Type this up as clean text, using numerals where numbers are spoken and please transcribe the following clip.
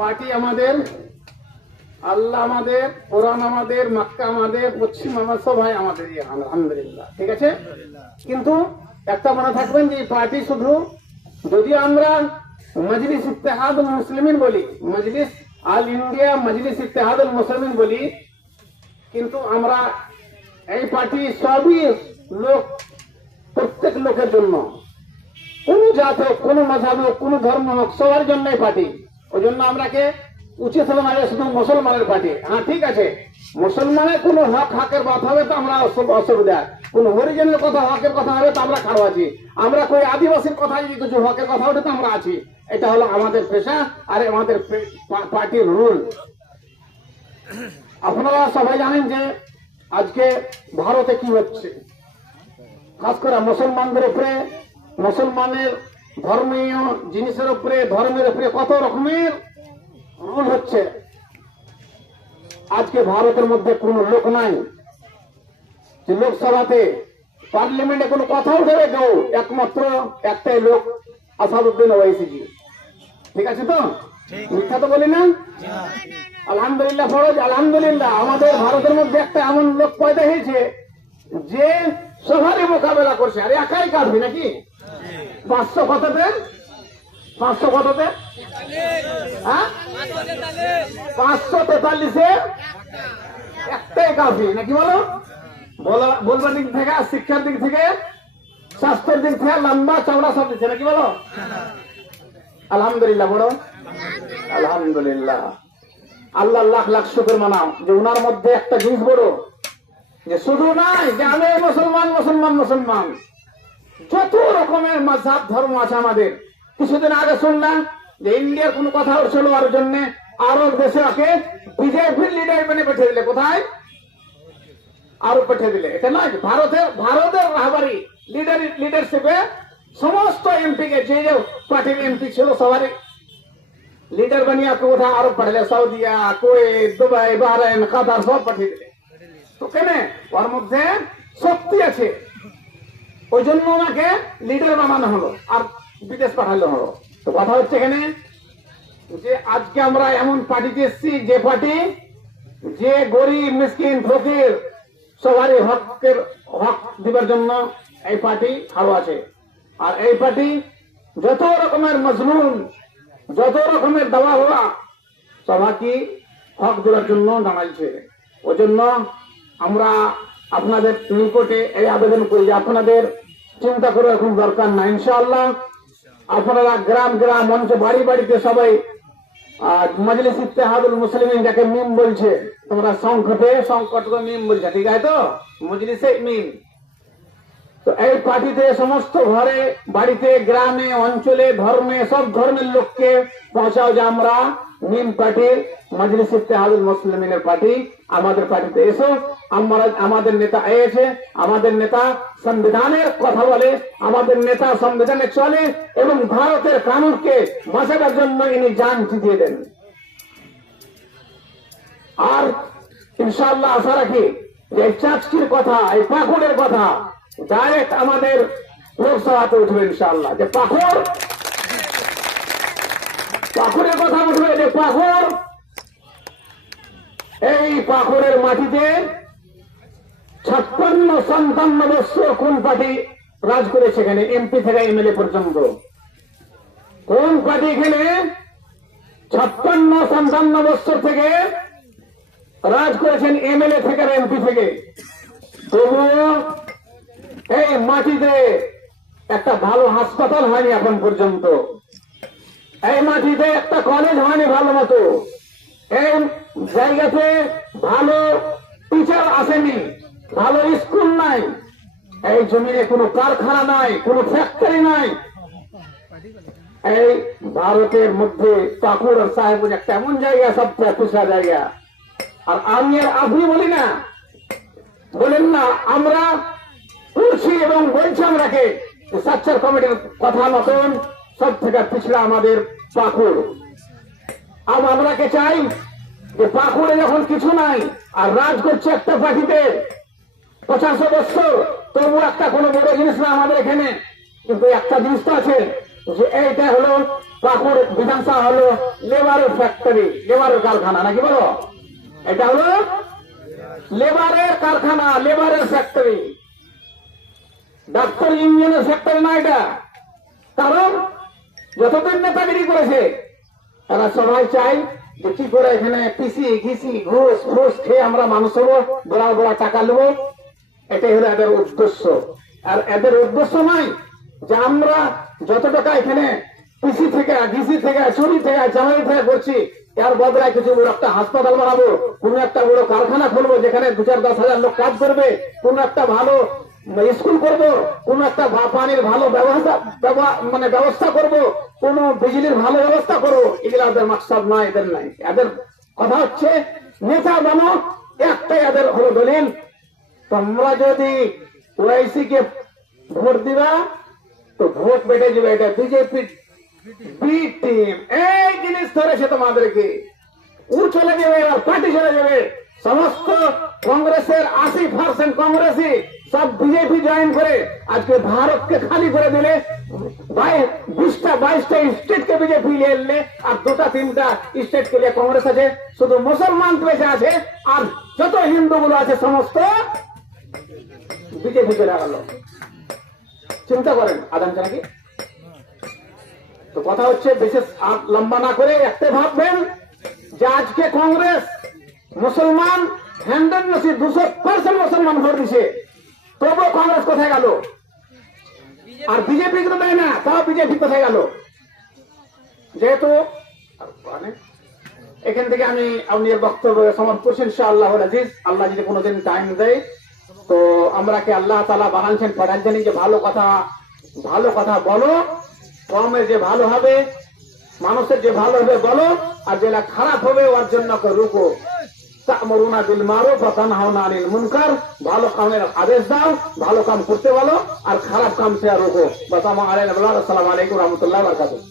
Party আমাদের, আল্লাহ আমাদের, কোরআন আমাদের, মক্কা আমাদের, পশ্চিম আমার সবাই আমাদের, আলহামদুলিল্লাহ, ঠিক আছে। কিন্তু একটা মনে থাকবেন যে পার্টি শুধু যদি আমরা মজলিস ইত্তেহাদুল মুসলিমিন বলি, মজলিস আল ইন্ডিয়া মজলিস ইত্তেহাদুল মুসলিমিন বলি, কিন্তু আমরা এই পার্টি সবই লোক, প্রত্যেক লোকের জন্য, কোন জাত হোক, কোন মজাব হোক, কোন ধর্ম হোক, সবার জন্যই পার্টি। ওই জন্য আমরাকে উচিত হলো না শুধু মুসলমানের পার্টি। হ্যাঁ ঠিক আছে, মুসলমানের কোন হকের কথা হবে তো আমরা অসুবিধা, কোন হরিজনের কথা হকের কথা হবে তো আমরা খারাপ আছি, আমরা কই আদিবাসীর কথা যদি কিছু হকের কথা ওঠে তো আমরা আছি। এটা হলো আমাদের পেশা আর আমাদের পার্টির রুল। আপনারা সবাই জানেন যে আজকে ভারতে কি হচ্ছে, খাস করে মুসলমানদের উপরে, মুসলমানের ধর্মীয় জিনিসের উপরে, ধর্মের উপরে কত রকমের রুল হচ্ছে। আজকে ভারতের মধ্যে কোন লোক নাই যে লোকসভাতে পার্লামেন্টে কোনো কথা উঠবে কেউ, একমাত্র একটাই লোক, আসাদুদ্দিন ওয়াইসিজি। ঠিক আছে তো, মিথ্যা তো বলি না? আলহামদুলিল্লাহ ফরজ, আলহামদুলিল্লাহ। আমাদের ভারতের মধ্যে একটা এমন লোক পয়দা হয়েছে যে সবারই মোকাবেলা করছে। আরে একাই কাটবি নাকি? 500 কততে? 500 কততে? হ্যাঁ, 543-এ একটাই কাফি নাকি বলো? বলবার দিক থেকে, শিক্ষার দিক থেকে, স্বাস্থ্যের দিক থেকে, লম্বা চওড়া সব দিচ্ছে নাকি বলো? আলহামদুলিল্লাহ বড়, আলহামদুলিল্লাহ। আল্লাহ লাখ লাখ শুকর মানাও যে উনার মধ্যে একটা জিনিস বড়, যে শুধু নাই যে আমি মুসলমান মুসলমান মুসলমান, যত রকমের মাযহাব ধর্ম আছে আমাদের। কিছুদিন আগে শুনলাম যে ইন্ডিয়ার কোন কথা উঠছিল আর জন্য আরব দেশে ওকে বিজেপির লিডার বানিয়ে পাঠিয়ে দিলে। কোথায়? আরব পাঠিয়ে দিলে। এটা নয়, ভারতের রাহবারি লিডারশিপে সমস্ত এমপি কে, যে যে পার্টির এমপি ছিল সবারই লিডার বানিয়ে কোথায় আরব পাঠালে, সৌদিয়া, কুয়েত, দুবাই, বাহরাইন, কাতার সব পাঠিয়ে দিলে। তো কেন? ওর মধ্যে শক্তি আছে, ওই জন্য ওনাকে লিডার বানানো হলো আর বিদেশ পাঠানো হলো। তো কথা হচ্ছে এখানে যে আজকে আমরা এমন পার্টিতে এসেছি যে পার্টি, যে গরিব মিসকিন ফকির সবারই হক দিবার জন্য এই পার্টি ভালো আছে। আর এই পার্টি যত রকমের মজলুম, যত রকমের দাওয়া হওয়া সবাইকে হক দেওয়ার জন্য দাঁড়াইছে। ওই জন্য আমরা আপনাদের নিকটে এই আবেদন করি যে আপনাদের চিন্তা করে এখন দরকার না, ইনশাআল্লাহ আপনারা গ্রাম গ্রাম, মঞ্চ, বাড়ি বাড়িতে সবাই মজলিস ইত্তেহাদুল মুসলিমিন, যাকে মিম বলছে, তোমরা সংকট মিম বলছে, ঠিক আছে তো? মজলিসে মিম। তো এই পার্টিতে সমস্ত ঘরে বাড়িতে, গ্রামে, অঞ্চলে, ধর্মে, সব ধর্মের লোককে পৌঁছাও যে আমরা মিম পার্টির মজলিস ইত্তেহাদুল মুসলিমিনের পার্টি, আমাদের পার্টিতে এসো। আমাদের নেতা এসে, আমাদের নেতা সংবিধানের কথা বলে, আমাদের নেতা সংবিধানে চলে এবং ভারতের কানুনকে বাঁচাবার জন্য ইনি জান চিতিয়ে দেন। আর ইনশাআল্লাহ আশা রাখি যে এই চাচকির কথা, এই পাকুড়ের কথা ডাইরেক্ট আমাদের লোকসভাতে উঠবে ইনশাআল্লাহ। যে পাকুড়ের কথা উঠবে, যে পাকুড়, এই পাকুড়ের মাটিতে 56-57 বছর কোন পার্টি রাজ করেছে এখানে, এমপি থেকে এমএলএ পর্যন্ত? কোন পার্টি এখানে 56-57 বছর থেকে রাজ করেছেন, এমএলএ থেকে আর এমপি থেকে? তবুও এই মাটিতে একটা ভালো হাসপাতাল হয়নি এখন পর্যন্ত, এই মাটিতে একটা কলেজ হয়নি ভালো মতো, এই জায়গাতে ভালো টিচার আসেনি, ভালো স্কুল নাই, এই জমিনে কোনো কারখানা নাই, কোনো ফ্যাক্টরি নাই। এই ভারতের মধ্যে পাকুড় আর সাহেবগঞ্জ একটা এমন জায়গা, সব প্রতিষ্ঠা জায়গা। আর আমি আর আপনি বলি না, বলেন না, আমরা বলছি এবং বলছি আমরাকে সাচ্চার কমিটির কথা মতন সব থেকে পিছড়া আমাদের পাকুড়। আমরাকে চাই যে পাকুড়ে যখন কিছু নাই আর রাজ করছে একটা পার্টিতে 50 বছর, তবু একটা কোনো বড় জিনিস না আমাদের এখানে। কিন্তু একটা জিনিস তো আছে যে এইটা হলো পাকুড় বিধানসভা হলো লেবারের ফ্যাক্টরি, লেবারের কারখানা, নাকি বলো? এটা হলো লেবারের কারখানা, লেবারের ফ্যাক্টরি, ডাক্তার ইঞ্জিনিয়ারের ফ্যাক্টরি না এটা। কারণ যতদিন নেতাগিরি করেছে তারা সবাই চাই যে কি করে এখানে পিসি ঘিসি ঘুষ ঘুষ খেয়ে আমরা মানুষ হবো, বড় বড় টাকা নেবো। এটাই হলো এদের উদ্দেশ্য। আর এদের উদ্দেশ্য নয় যে আমরা যত টাকা এখানে পিসি থেকে ঘিসি থেকে চুরি থেকে জামাই থেকে করছি, এর বদলায় কিছু বড় একটা হাসপাতাল বানাবো, কোন একটা বড় কারখানা খুলবো যেখানে 2-4-10 হাজার লোক কাজ করবে, কোন একটা ভালো স্কুল করব, কোন একটা পানির ভালো ব্যবস্থা করব, কোন বিজলির ভালো ব্যবস্থা করবো। এগুলো এদের মাকসাদ নয়, এদের নাই। এদের কথা হচ্ছে নেতা বানো, একটাই এদের হলো দলিল, তোমরা যদি ওআইসি কে ভোট দিবা তো ভোট বেড়ে যাবে। এটা বিজেপি বি টিম এই জিনিস ধরেছে তোমাদেরকে, ও চলে যাবে, এবার পার্টি চলে যাবে। সমস্ত কংগ্রেসের 80% কংগ্রেসই সব বিজেপি জয়েন করে আজকে ভারতকে খালি করে দিলে। 20-22টা স্টেটকে বিজেপি নিয়ে এলে, আর 2-3টা স্টেটকে নিয়ে কংগ্রেস আছে। শুধু মুসলমান বেঁচে আছে, আর যত হিন্দুগুলো আছে সমস্ত বিজেপি চলে গেল। চিন্তা করেন আদান নাকি? তো কথা হচ্ছে বিশেষ লম্বা না করে একটাই ভাববেন যে আজকে কংগ্রেস মুসলমান 200% মুসলমান ভোট দিছে, তবুও কংগ্রেস কোথায় গেল? আর বিজেপি তো দেয় না, তাও বিজেপি কোথায় গেল? যেহেতু এখান থেকে আমি আপনার বক্তব্য সমাপ্ত করছি ইনশাআল্লাহ আজিজ। আল্লাহ যদি কোনোদিন টাইম দেয় তো আমরা কে আল্লাহ তাআলা বানাচ্ছেন পাঠাচ্ছেন যে ভালো কথা বলো, কমের যে ভালো হবে, মানুষের যে ভালো হবে বলো, আর যেটা খারাপ হবে ওর জন্য রুকো। তা'মুরুনা বিল মারুফ ওয়া তানহাউনা আনিল মুনকার, ভালো কামের আদেশ দাও, ভালো কাম করতে বলো, আর খারাপ কাম থেকে রুকো। বাস। আসসালামু আলাইকুম ওয়া রাহমাতুল্লাহি ওয়া বারাকাতুহু।